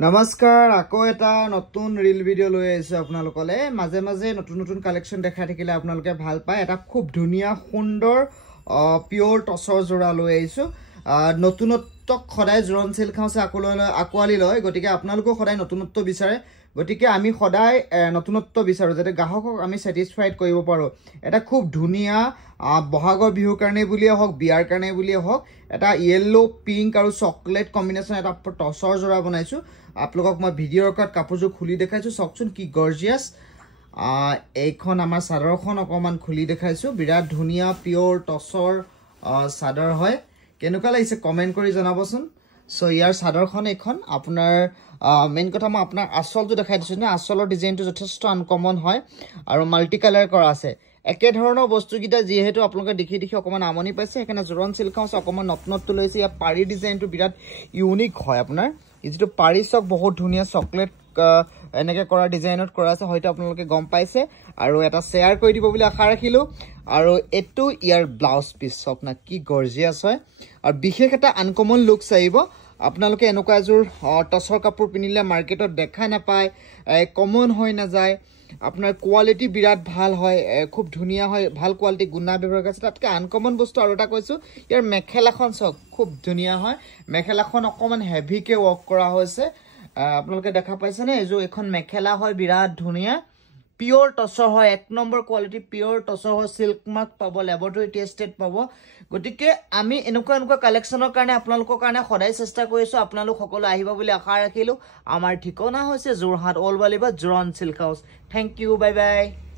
নমস্কাৰ আকৌ এটা নতুন ৰিল ভিডিও লৈ আহিছো আপোনালোকলে মাজে মাজে নতুন নতুন কালেকশন দেখাই থাকিলে আপোনালোকে ভাল পায় এটা খুব ধুনিয়া সুন্দৰ পিওৰ টসৰ জোৰা লৈ আহিছো নতুনত্ব খদাই জোৰণ সিল্ক হাউসে আকোৱালি লয় গটিকে আপোনালোকো খদাই নতুনত্ব বিচাৰে গটিকে আমি খদাই নতুনত্ব বিচাৰো যাতে গ্ৰাহকক আমি স্যাটিসফাইড কৰিব পাৰো এটা খুব ধুনিয়া বহাগৰ বিহু কাৰণে বুলিয়ে হওক বিয়াৰ কাৰণে বুলিয়ে হওক এটা ইয়েলো পিংক আৰু চকলেট কম্বিনেশন এটা টসৰ জোৰা বনাইছো আপোনালোকক মই ভিডিওৰ কাট কাপোৰযোৰ খুলি দেখাইছো সকচোন কি গৰ্জিয়াস এইখন আমাৰ সাদৰখন অকমান খুলি দেখাইছো বিৰাট ধুনিয়া পিওৰ টসৰ সাদৰ হয় কেনেকুৱা লাগিছে কমেন্ট কৰি জনাবচোন সো ইয়াৰ সাদৰখন এখন আপোনাৰ মেইন কথা মই আপোনাৰ আসলটো দেখাই দিছো না আসলৰ ডিজাইনটো যথেষ্ট আনকমন হয় আৰু মাল্টি কালাৰ কৰা আছে একে ধৰণৰ বস্তু কিটা যেহেতু আপোনালোকে দেখি অকমান আমনি পাইছে এখানে জোৰণ সিল্ক হাউস অকমান নতুনত্ব লৈছে ইয়া পাৰি ডিজাইনটো বিৰাট ইউনিক হয় আপোনাৰ ইজিটো পাৰি সক বহুত ধুনিয়া চকলেট এনেকে কৰা ডিজাইনত কৰা আছে হয়তো আপোনালোকে গম পাইছে আৰু এটা শেয়াৰ কৰি দিব বুলি আশা ৰাখিলো আৰু এটো ইয়াৰ ব্লাউজ পিস সক না কি গৰ্জিয়াস হয় আৰু বিশেষ এটা আনকমন লুক চাইব আপোনালোকে এনেকুৱা এজোৰ টসৰ কাপোৰ পিনিলে মাৰ্কেটত দেখা নাপায় কমন হৈ না যায় আপনাৰ কোয়ালিটি বিৰাট ভাল হয় খুব ধুনিয়া হয় ভাল কোয়ালিটি গুণা ব্যৱহাৰ আছে তাতকে আনকমন বস্তু আৰু এটা কৈছো ইয়াৰ মেখেলাখন সক খুব ধুনিয়া হয় মেখেলাখন অকমান হেভি কে ওয়াৰ্ক কৰা হৈছে আপোনালোকে দেখা পাইছে নে এজো এখন মেখেলা হয় বিৰাট ধুনিয়া পিওৰ টসৰ হয় এক নম্বৰ কোয়ালিটি পিওৰ টসৰ হয় সিল্ক মাৰ্ক পাব ল্যাবৰেটৰি টেস্টেড পাব গটিকে আমি এনেকুৱা কালেকশনৰ কাৰণে আপোনালোকৰ কাৰণে সদায় চেষ্টা কৰিছো আপোনালোক সকলো আহিব বুলি আশা ৰাখিলো আমাৰ ঠিকনা হৈছে যোৰহাট অলবালিবা জোৰণ সিল্ক হাউস থ্যাংক ইউ বাই বাই